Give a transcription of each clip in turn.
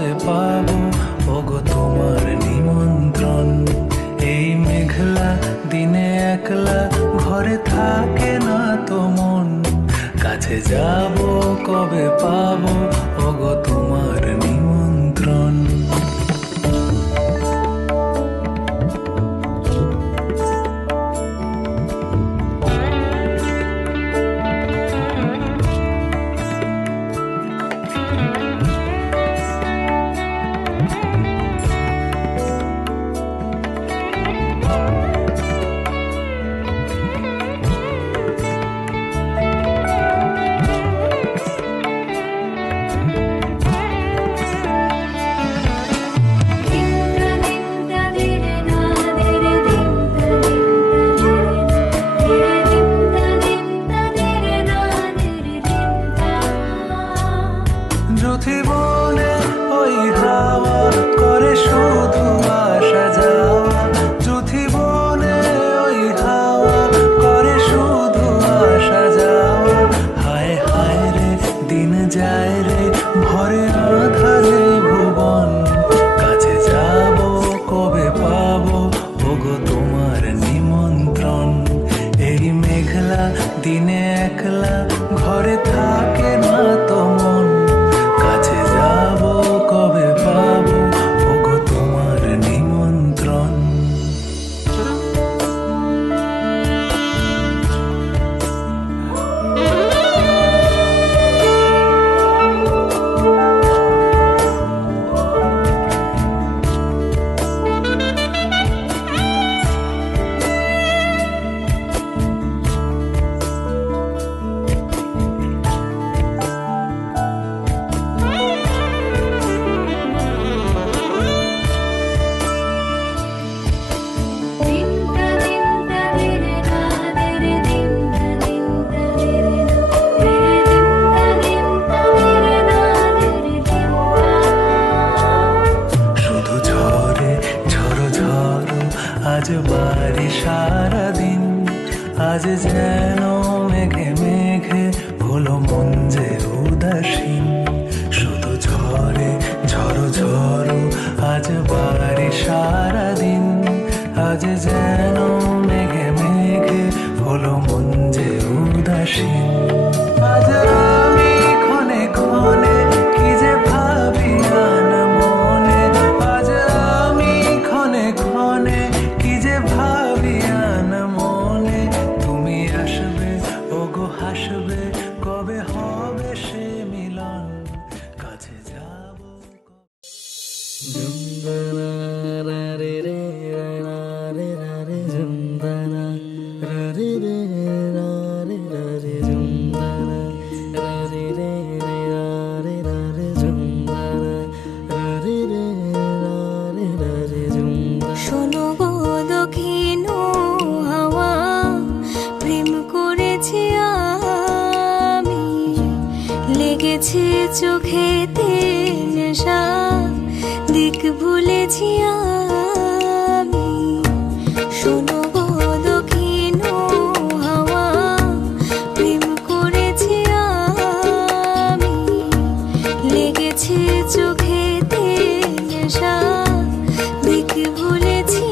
কবে পাবো ওগো তোমার নিমন্ত্রণ। এই মেঘলা দিনে একলা ঘরে থাকে না তো মন, কাছে যাব কবে পাবো ওগো তোমার নিমন্ত্রণ। জীবনে ওই হাওয়া করে শুধু আসা যাওয়া, জীবনে ওই হাওয়া করে শুধু আসা যাওয়া। হায় হায় রে দিন যায় রে ভরে আধারে ভুবন, কাছে যাব কবে পাবো ওগো তোমার নিমন্ত্রণ। এই মেঘলা দিনে একলা ঘরে থাকে না তো মন, কাছে যাব কবে পাবো ওগো তোমার নিমন্ত্রণ। আজ বাড়ি সারাদিন, আজ যেন মেঘে মেঘে হলো মন যে উদাসীন। শুধু ঝরে ঝড়ো ঝড়ো আজ বাড়ি সারাদিন, আজ যেন মেঘে মেঘে হলো মন যে উদাসীন। আজ আমি ক্ষণে ক্ষণে কি যে ভাবি আনা মনে, আজ আমি ক্ষণে ক্ষণে কি যে ভাবি আনা মনে। তুমি আসবে ওগো হাসবে কবে হবে সে মিলন, কাছে যাব শোনো গো দক্ষিণ হাওয়া, প্রেম করেছি আমি, লেগেছে চোখেতে নেশা, দিক ভুলেছি আমি। শোনো গো দক্ষিণ হাওয়া, প্রেম করেছি আমি, লেগেছে চোখেতে নেশা, দিক ভুলেছি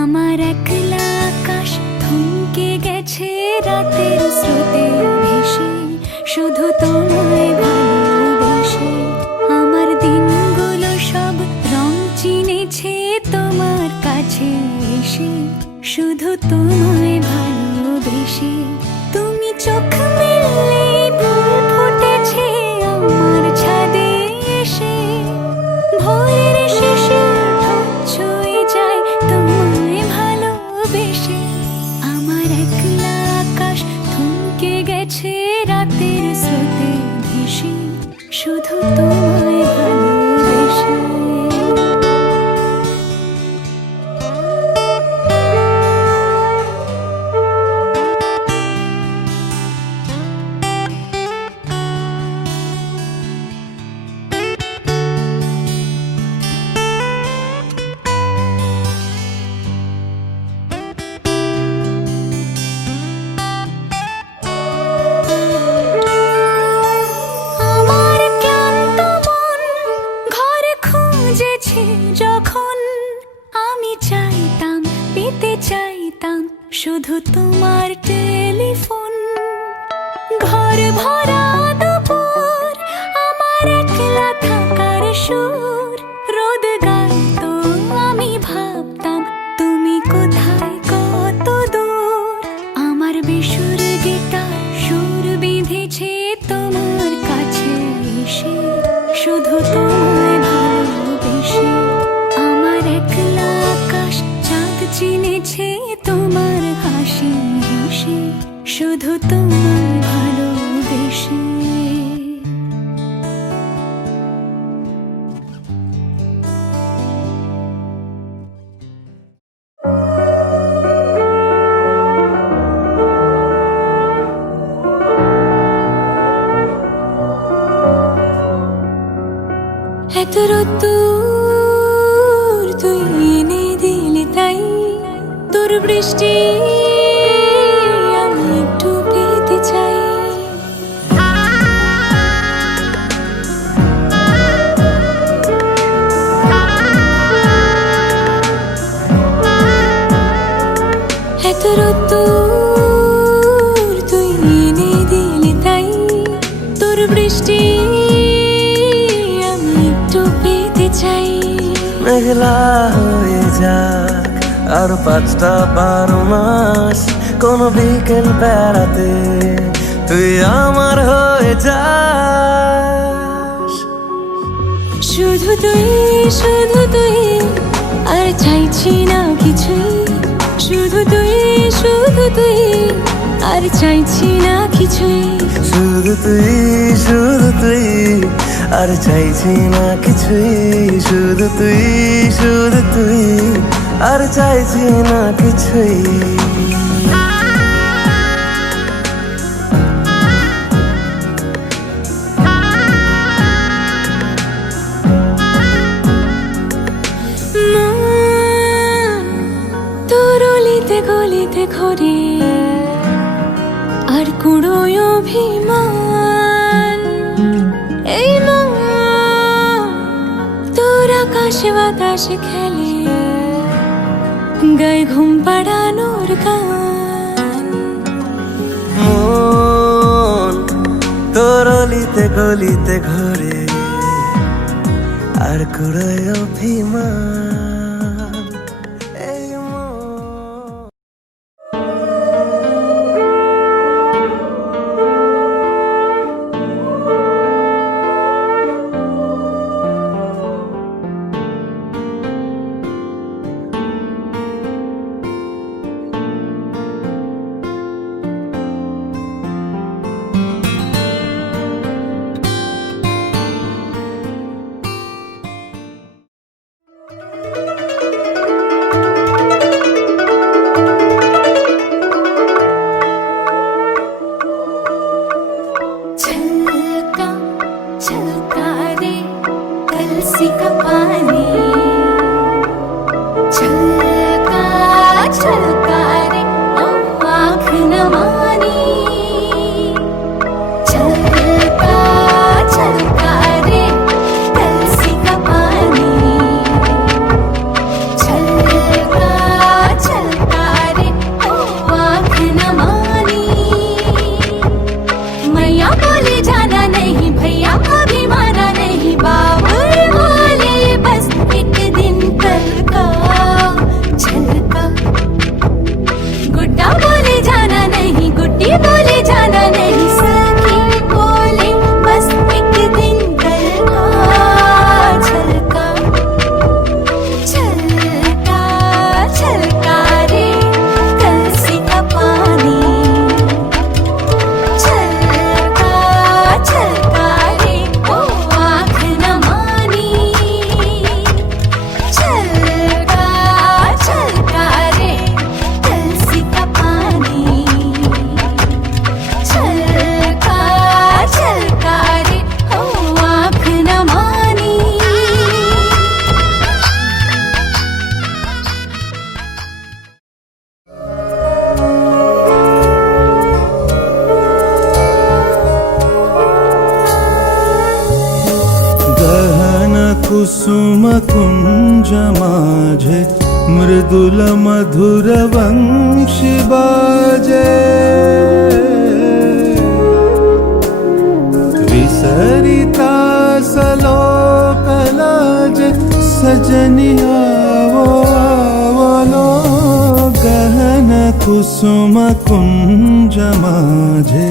আমার একলা আকাশ থমকে গেছে রাতের স্রোতে ভেসে, শুধু তোমায় ভালোবেসে। আমার দিনগুলো সব রং চিনেছে তোমার কাছে এসে, শুধু তোমায় ভালোবেসে। তুমি চোখ মেললে ফুল ফুটেছে আমার ছাদে এসে, ভোরের শেষে ঠোঁট ছুঁয়ে যায় তোমার পেতাম শুধু তোমার টেলিফোন। ঘর ভরা দুপুর আমার একলা থাকার সুর, রোদ গাইতো আমি ভাবতাম তুমি কোথায় কত দূর। আমার বেসুর গিটার সুর বিঁধেছে তোমার কাছে এসে, শুধু তোমায় ভালোবেসে। আমার একলা আকাশ চাঁদ চিনেছে তোমার হাসি হেসে, শুধু তোমায় ভালোবেসে। এত রোদ্দুর তুই এনে দিলি তাই, তোর বৃষ্টি আমি একটু পেতে চাই। এত রোদ্দুর তুই এনে দিলি তাই, তোর বৃষ্টি চাই। মেঘলা হয়ে যাক আর 5টা 12 মাস, কোন বিকেল বেড়াতে তুই আমার হয়ে যাস। শুধু তুই আর চাইছি না কিছুই, শুধু তুই আর চাইছি না কিছুই। শুধু তুই আর চাইছি না কিছুই, শুধু তুই আর চাইছি না কিছুই। তোর অলিতে গলিতে ঘরে আর কুড়োয় অভিমান, এই মন তোর আকাশে বাতাসে খেলে, গায়ে ঘুম পাড়ানোর গান। মন তোর অলিতে গলিতে ঘরে আর কুড়োয় অভিমান, এই মন। कुसुम कुंज माझे मृदुल मधुर वंग बाजे विसरिता सलोकलाज सजनिया आवलो गहन कुसुम कुंज माझे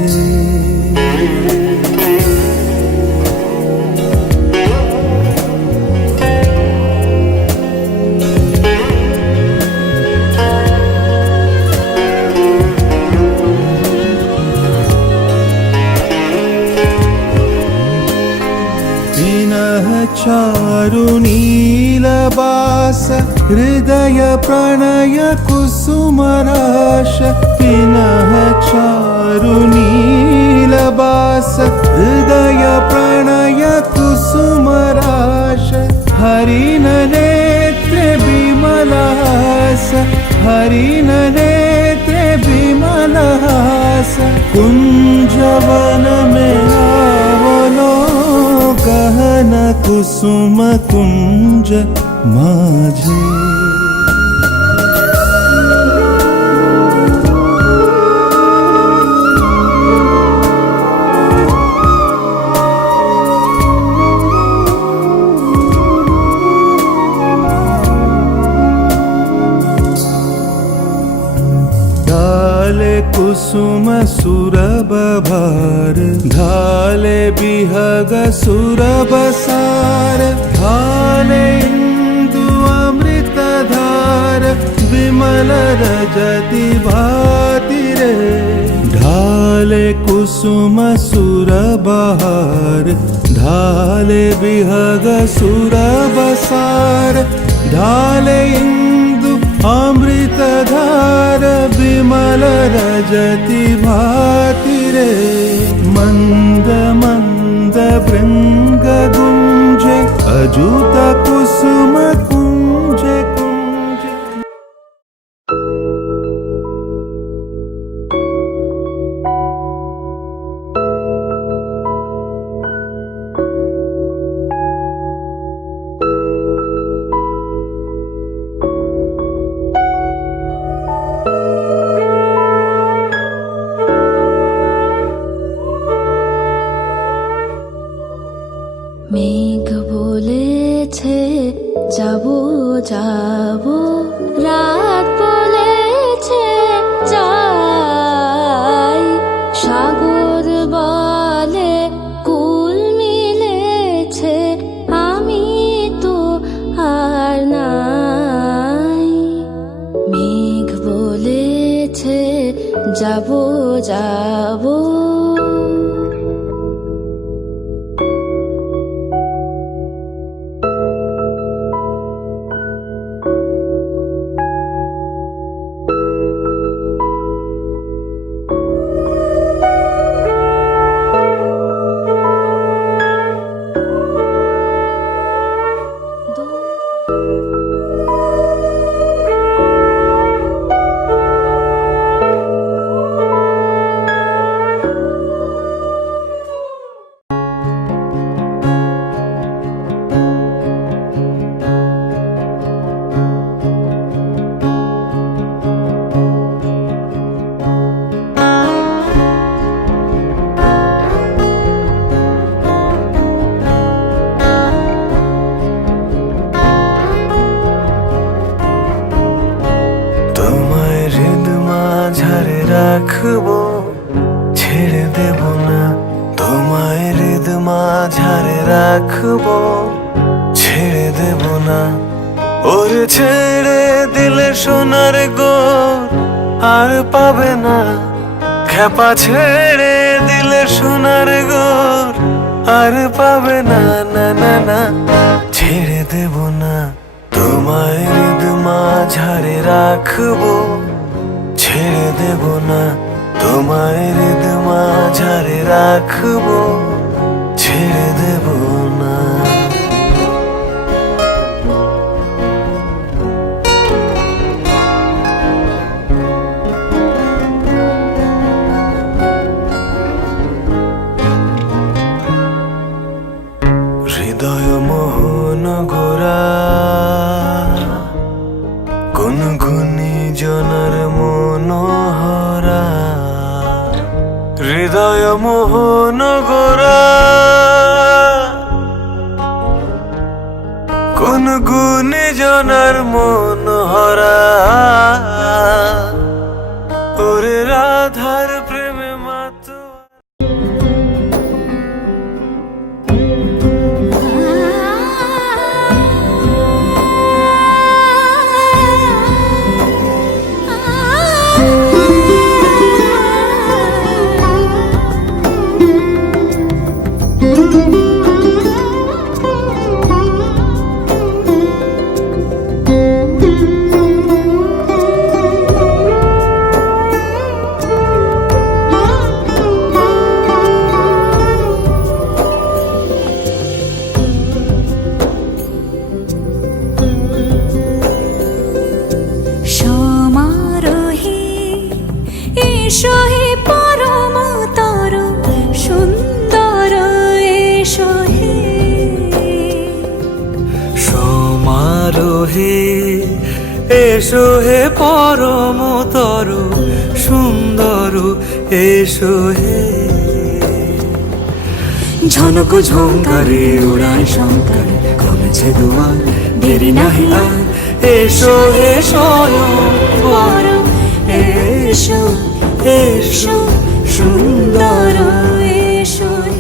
चारुनीलबास हृदय प्रणय कुसुमराश पिनः चारुनीलबास हृदय प्रणय कुसुमराश हरिन नेत्रे विमलहास हरिन नेत्रे विमलहास कुंजवन में आवलो गहन कुसुम कुंज माझे डाले कुसुम सुरभ भार ढाले बिहग सुरभ सार ढाले इंदु अमृत धार विमल रजति भाति रे ढाले कुसुम सुरभ हार ढाले बिहग सुरभ सार ढाले इंदु अमृत धार विमल रजति भाति रे मंद मंद भृंग गुंजे अजुत कुसुम कुंजे कुंजे মেঘ বলেছে যাবো যাবো রাত বলেছে যাই সাগর বলে কুল মিলেছে আমি তো আর নাই মেঘ বলেছে যাবো যাবো রাখবো ছেড়ে দেব না তোমায় হৃদ মাঝারে রাখবো ছেড়ে দেব না ওরে ছেড়ে দিলে সোনার গোর আর পাবে না খেপা ছেড়ে দিলে সোনার গোর আর পাবে না না না না ছেড়ে দেব না তোমায় হৃদ মাঝারে রাখবো ছেড়ে দেব না তোমায় হৃদ মাঝারে রাখবো ছেড়ে দেব না হৃদয় মোহন গোরা কোন গুণী জনার মন মোহনগরা কোন গুণে জনার মন হরা ওরে রাধার প্রেমে মাতো সমারোহে এসো হে পরমতর সুন্দর এসো হে সমারোহে এসো হে পরমতর সুন্দর এসো হে ঝনক ঝঙ্কারে উড়ায় শঙ্কর কমেছে দুয়ার দেরি নাহি আর এসো হে স্বয়ং বর এসো এসো সুন্দর এসো হে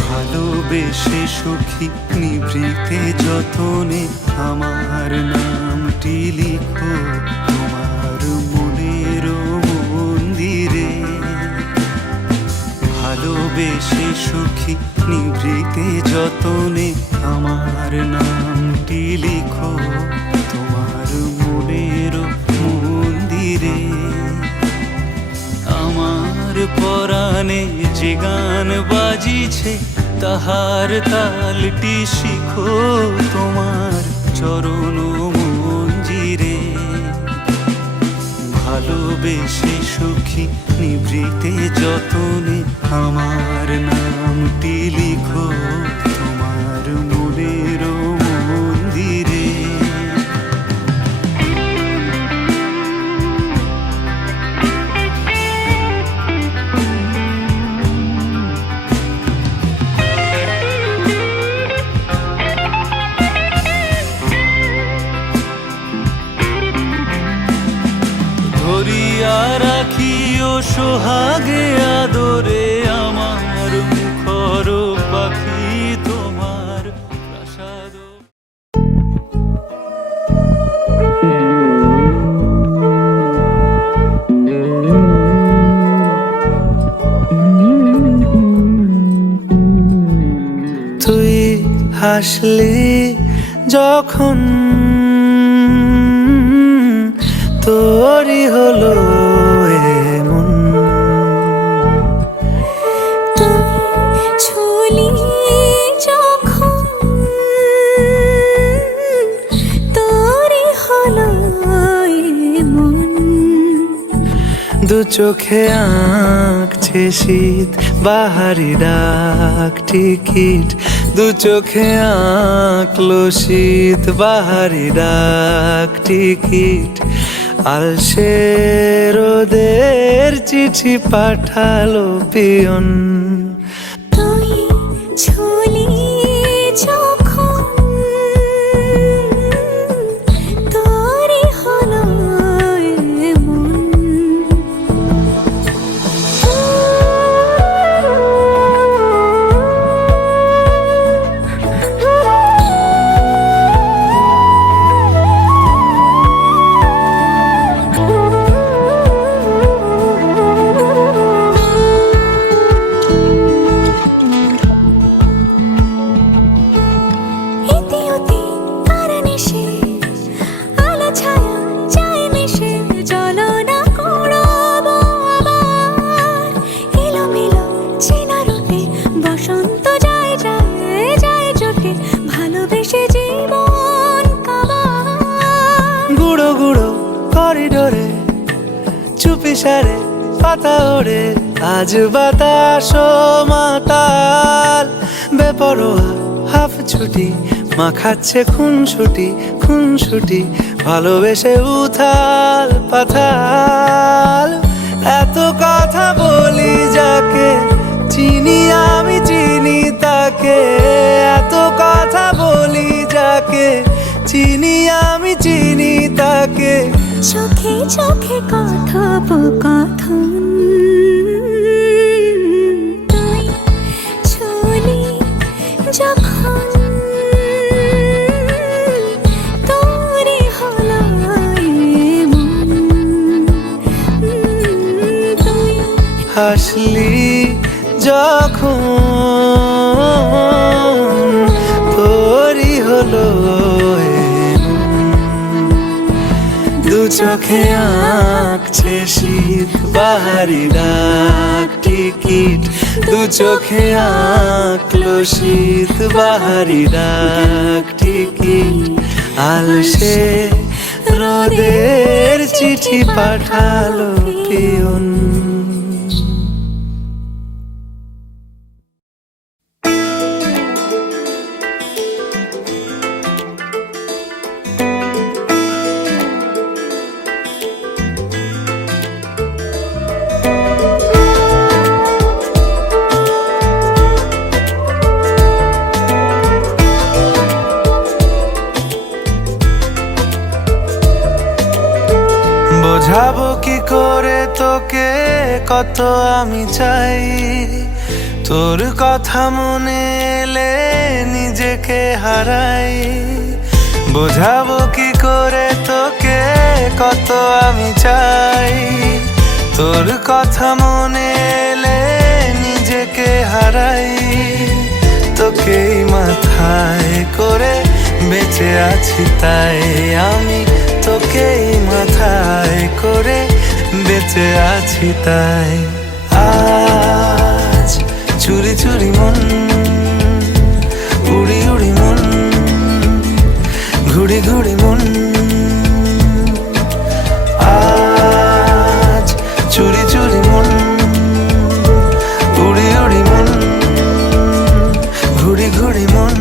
ভালোবেসে সুখী নিভৃতে যতনে আমার নামটি লিখো তোমার মনের মন্দিরে ভালোবেসে সুখী নিভৃতে যতনে আমার নামটি লিখো তোমার মনের মন্দিরে আমার পরাণে যে গান বাজিছে তাহার তালটি শিখো তোমার চরণ মঞ্জিরে ভালোবেসে সুখী নিভৃতে যতনে আমার নামটি লিখো তোমার মনের মন্দিরে ধরিয়া রাখিও সোহাগে আদরে আমার মুখর পাখি তোমার প্রাসাদ তুই হাসলি যখন তোরই হলো এমন ছুলি যখন তোরই হলো এমন দু চোখে আঁকছে শীত বাহারি ডাক টিকিট দু চোখে আঁকলো শীত বাহারি ডাক টিকিট আলসে রোদের চিঠি পাঠালো পিয়ন তুই ছুলি যখন তোরই হলো এমন বসন্ত যায় যায় যায় চোখে ভালোবেসে জীবন কাবায়। গুঁড়ো গুঁড়ো করিডোরে চুপি সারে পাতা ওড়ে, আজ বাতাস মাতাল বেপরোয়া হাফ ছুটি, মাখাচ্ছে খুনসুটি ভালোবেসে উথাল পাথাল। এত কথা বলি যাকে চিনি আমি চিনি তাকে, এত কথা বলি যাকে চিনি আমি চিনি তাকে। চোখে চোখে কথোপকথন, তুই চলি যখন তোরই হলো এমন। তুই হাসলি যখন তোরই হলো দু চোখে আঁকছে শীত বাহারি ডাক টিকিট, দু চোখে আঁকলো শীত বাহারি ডাক টিকিট। আলসে রোদের চিঠি পাঠালো পিয়ন। বোঝাবো কি করে তোকে কত আমি চাই, তোর কথা মনে এলে নিজেকে হারাই। বোঝাবো কি করে তোকে কত আমি চাই, তোর কথা মনে এলে নিজেকে হারাই। তোকেই মাথায় করে বেঁচে আছি তাই আমি, তোকেই মাথায় করে বেঁচে আছি তাই। আজ চুরি চুরি মন উড়ি উড়ি মন ঘুড়ি ঘুড়ি মন। আজ চুরি চুরি মন উড়ি উড়ি মন ঘুড়ি ঘুড়ি মন।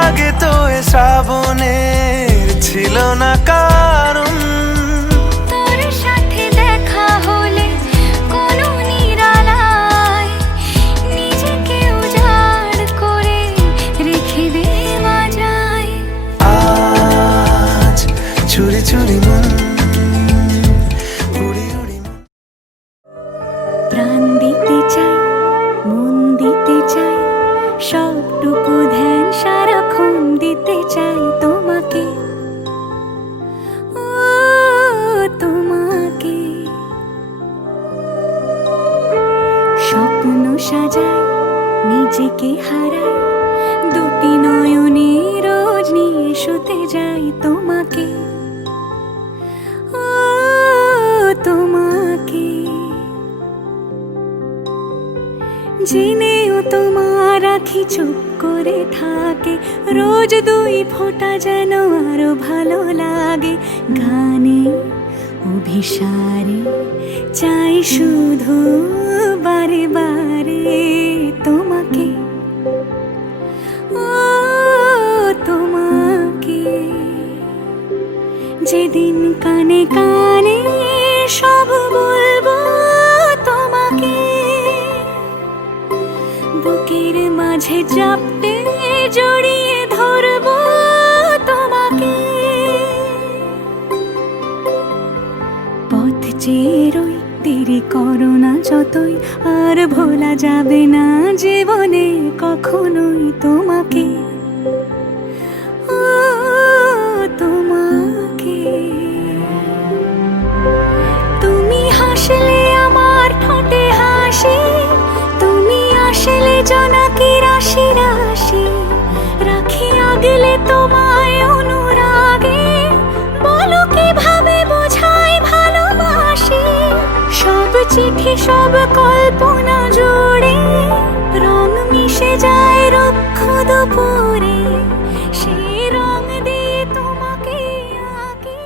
আগে তো এ শ্রাবণের ছিল না কারণ, তোর সাথে দেখা হলে কোনো নিরালায় নিজেকে উজাড় করে রেখে দেওয়া যায়। আজ চুরি চুরি মন উড়ি উড়ি মন। প্রাণ দিতে চাই মন দিতে চাই সবটুকু ধ্যান সারাক্ষণ দিতে চাই তোমাকে, ও তোমাকে। স্বপ্ন সাজাই নিজেকে হারাই দুটি নয়নে রোজ নিয়ে শুতে যাই তোমাকে, ও তোমাকে। জেনেও তোমার আখি চুপ করে থাকে রোজ দুই ফোঁটা যেন আরো ভালো লাগে। গানে অভিসারে চাই শুধু বারে বারে তোমাকে, ও তোমাকে। যেদিন কানে কানে সব বলবো তোমাকে, বুকের মাঝে চাপতে জড়িয়ে ধরবো তোমাকে। পথ চেয়ে রই তীর দেরি করো না যতই, আর ভোলা যাবে না জীবনে কখনোই তোমাকে, ও তোমাকে। তুমি হাসলে আমার ঠোঁটে হাসি, তুমি আসলে জোনাকি রাশি রাশি, রাখি আগলে তোমায় অনুরাগে, বলো কিভাবে বোঝাই ভালোবাসি। সব চিঠি সব কল্পনা জুড়ে রং মিশে যায় রুক্ষ দুপুরে, সেই রং দিয়ে তোমাকে আঁকি।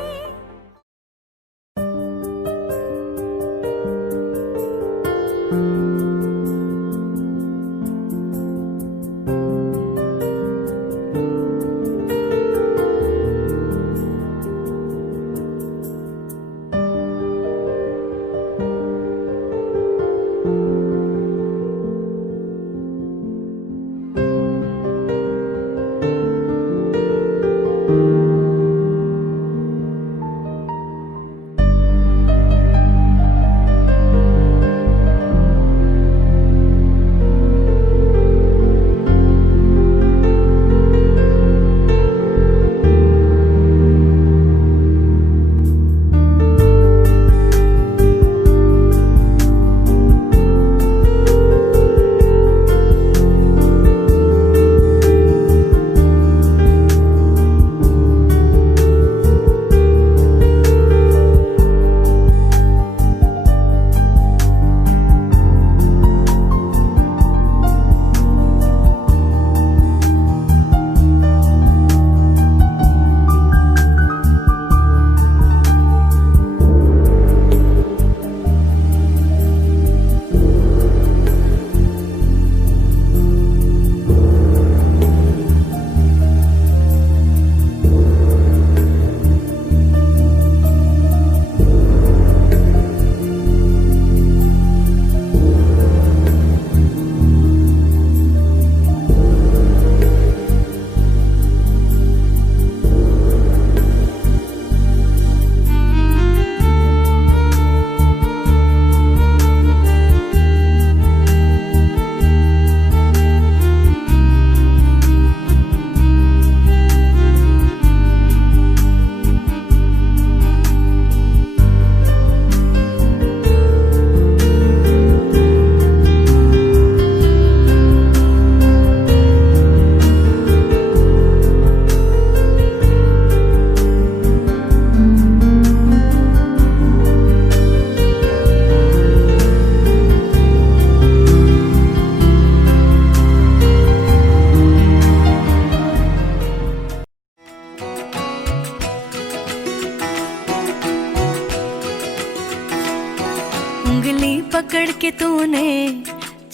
उंगली पकड़ के तूने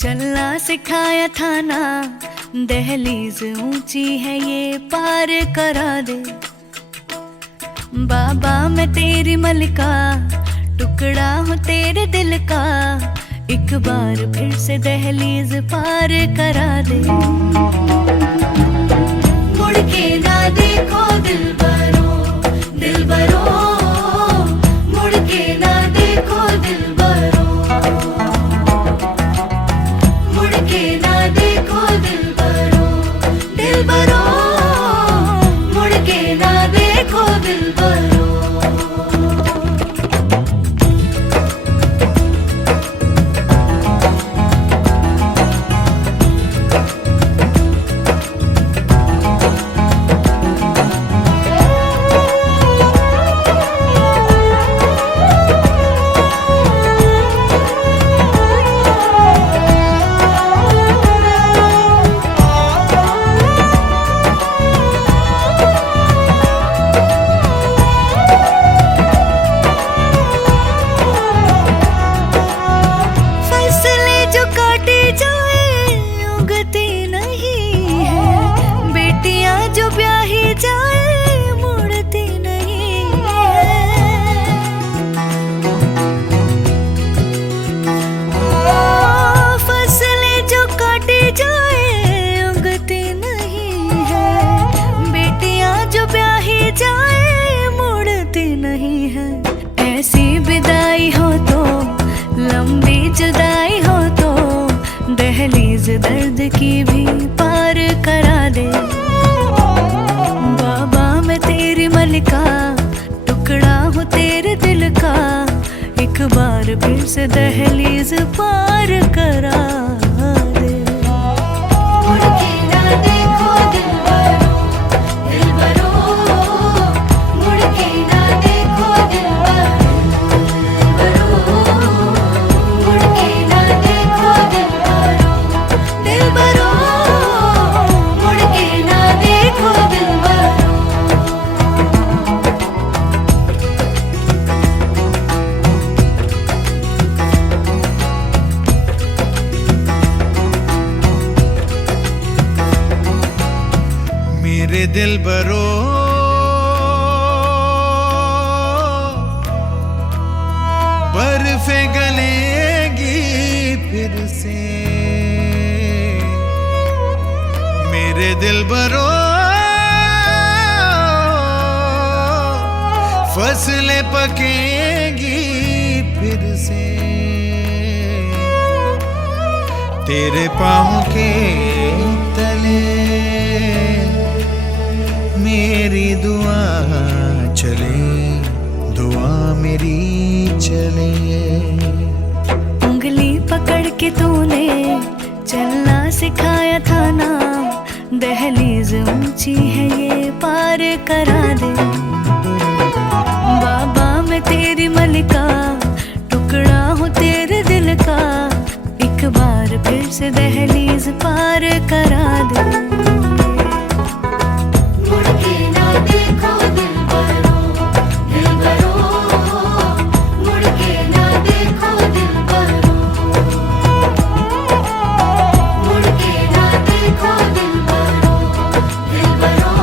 चलना सिखाया था ना, दहलीज ऊंची है ये पार करा दे। बाबा मैं तेरी मलिका, टुकड़ा हूँ तेरे दिल का, एक बार फिर से दहलीज पार करा दे। मुड़ के ना देखो दिलबरो, दिलबरो, मुड़ के ना देखो दिलबरो, मुड़ के ना देखो दिलबरो, दिलबरो, मुड़ के ना देखो दिलबरो। से दहलीज पार करा दे। मुड़ के ना देखो दिलबरो, दिलबरो, मुड़ के ना देखो दिलबरो, मुड़ के ना देखो दिलबरो, दिलबरो, मुड़ के ना देखो दिलबरो। मेरे दिलबरो, बर्फे गलेगी फिर से। मेरे दिलबरो, फसलें पकेगी फिर से। तेरे पाँव के तले मेरी दुआ चले, दुआ मेरी चले। उंगली पकड़ के तूने चलना सिखाया था ना, दहलीज ऊंची है ये पार करा दे। बाबा मैं तेरी मलिका, टुकड़ा हूँ तेरे दिल का, एक बार फिर से दहलीज पार करा दे। मुड़ के ना देखो दिलबरो, दिलबरो, मुड़ के ना देखो दिलबरो, मुड़ के ना देखो दिलबरो, दिलबरो,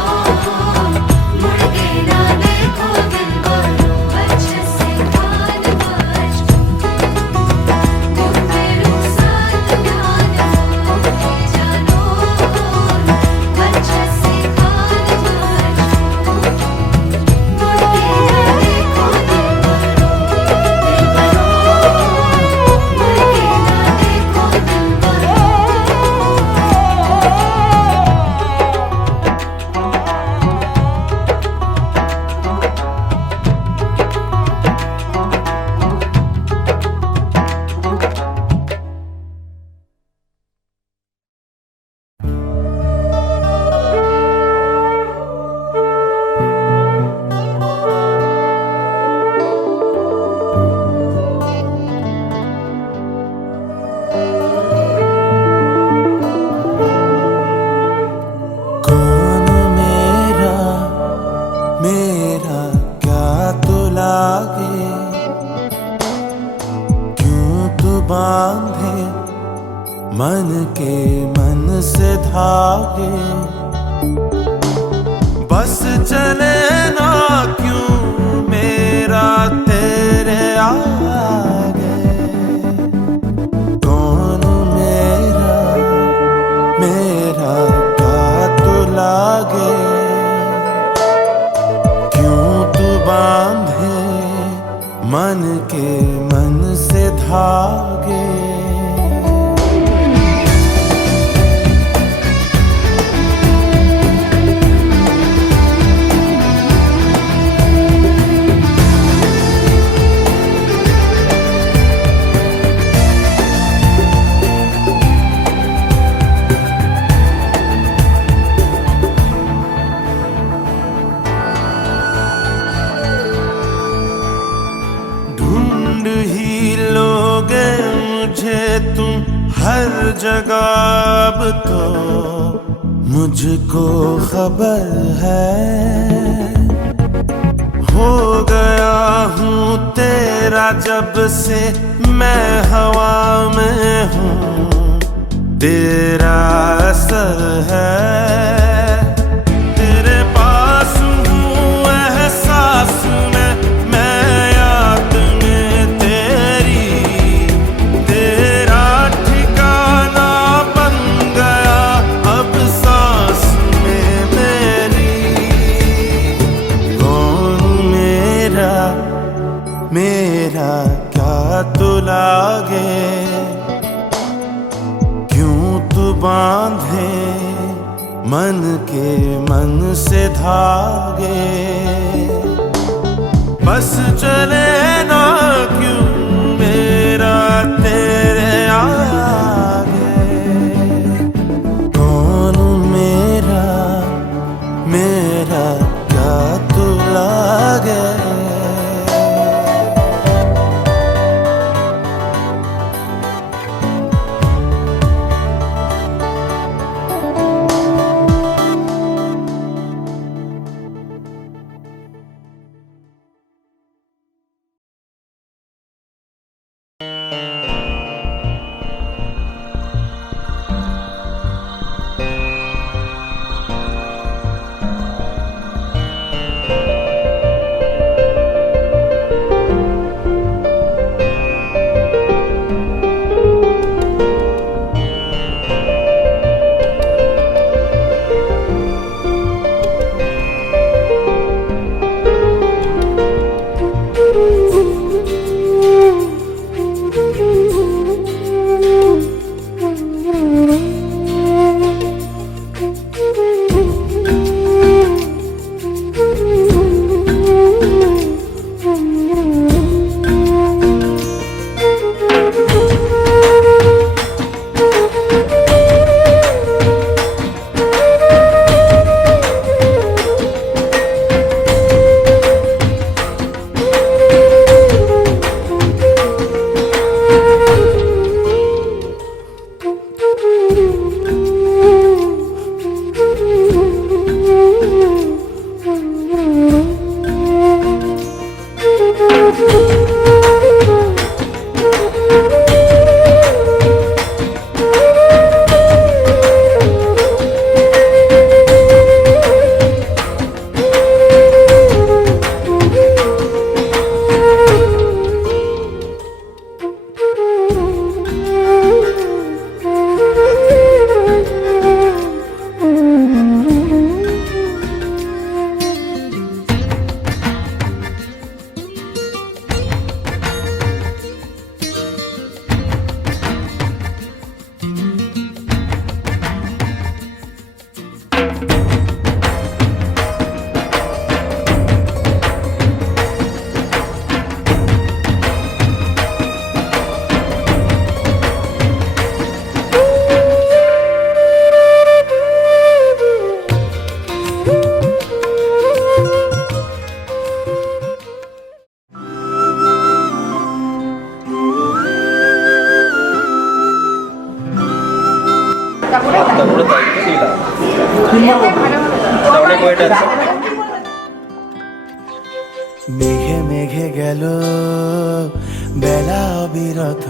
मुड़ के ना देखो दिलबरो। अच्छे से कान बाज, गुफ्तगू साथ जानो, जानो, अच्छे से कान बाज, मुड़ के ना देखो दिलबरो, दिलबरो, मुड़ के ना देखो दिलबरो। कौन मेरा, मेरा क्या तो लागे, क्यों तू बांधे मन के मन से धागे। बस चले ना क्यों मेरा तेरे आगे। कौन मेरा, मेरा क्या तो लागे, क्यों तू बांधे मन के मन से धागे। ढूंढ ही लोगे मुझे तुम हर जगह, अब तो मुझको खबर है। हो गया हूँ तेरा जब से मैं हवा में हूँ, तेरा असर है। तेरे पास हूँ एहसास में, मैं याद में तेरी, तेरा ठिकाना बन गया अब सांस में मेरी। कौन मेरा, मेरा क्या तो लागे, क्यों तू बांधे मन के मन से धागे। बस चले ना क्यों मेरा तेरे आगे। कौन मेरा मेरा क्या तू लागे। মেঘে মেঘে গেল বেলা অবিরত,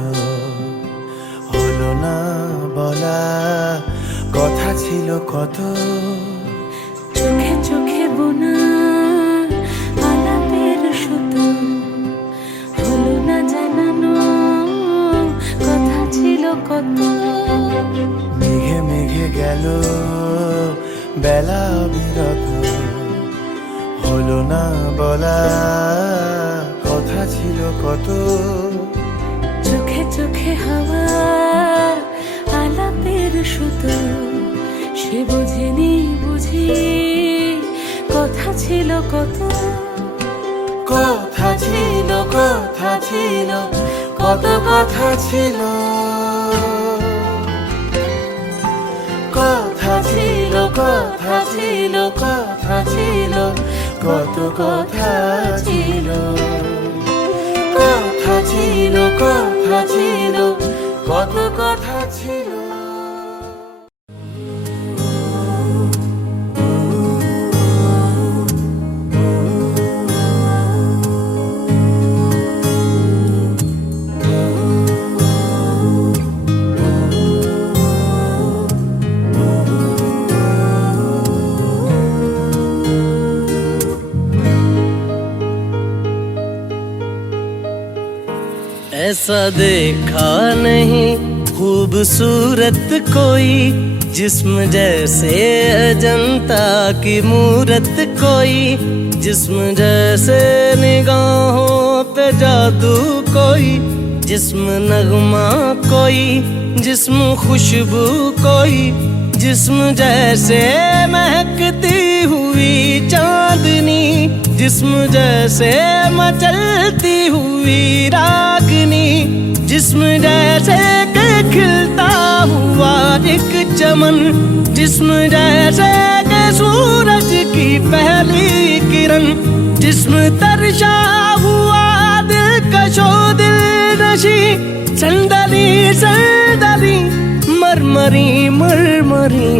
হলো না বলা কথা ছিল কত। চোখে চোখে বোনা আলাপের সুতো, হলো না জানানো কথা ছিল কত। মেঘে মেঘে গেল বেলা অবিরত, হলো না বলা কথা ছিল কত। চোখে চোখে হাওয়া আলাপের সুতো, সে বোঝেনি বুঝি কথা ছিল কত। কথা ছিল কথা ছিল কত কথা ছিল। কথা ছিল কথা ছিল কথা ছিল কত কথা ছিল। কথা ছিল কথা ছিল কত কথা ছিল। ऐसा देखा नहीं खूबसूरत कोई, जिस्म जैसे अजंता की मूरत कोई, जिस्म जैसे निगाहों पे जादू कोई, जिस्म नगमा कोई, जिस्म खुशबू कोई, जिस्म जैसे महकती हुई चांदनी, जिस्म जैसे मचलती हुई रागनी, जिस्म जैसे के खिलता हुआ एक चमन, जिस्म जैसे के सूरज की पहली किरण, जिस्म तरशा हुआ दिलकशो दिल नशी, संदली संदली मरमरी मरमरी।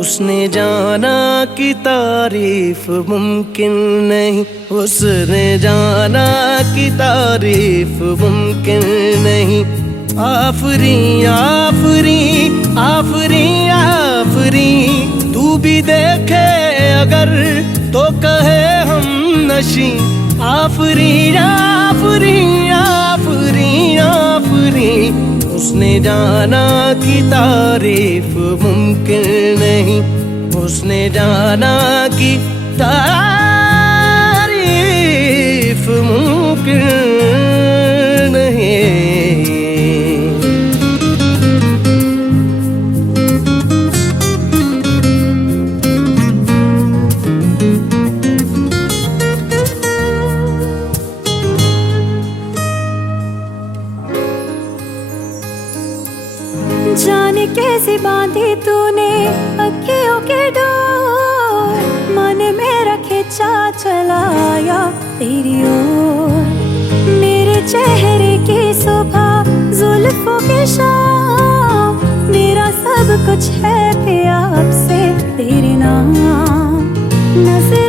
उसने जाना कि तारीफ मुमकिन नहीं, उसने जाना कि तारीफ मुमकिन नहीं। आफरी आफरी आफरी आफरी, तू भी देखे अगर तो कहे हम नशी। आफरी आफरी आफरी आफरी, उसने जाना कि तारीफ मुमकिन नहीं, उसने जाना कि तारीफ मुमकिन नहीं। जाने कैसे बांधी तूने अखियों के डोर, मन मेरा खिंचा चलाया तेरी ओर। मेरे चेहरे की सुबह जुल्फों की शाम, मेरा सब कुछ है पिया अब से तेरे नाम। नजर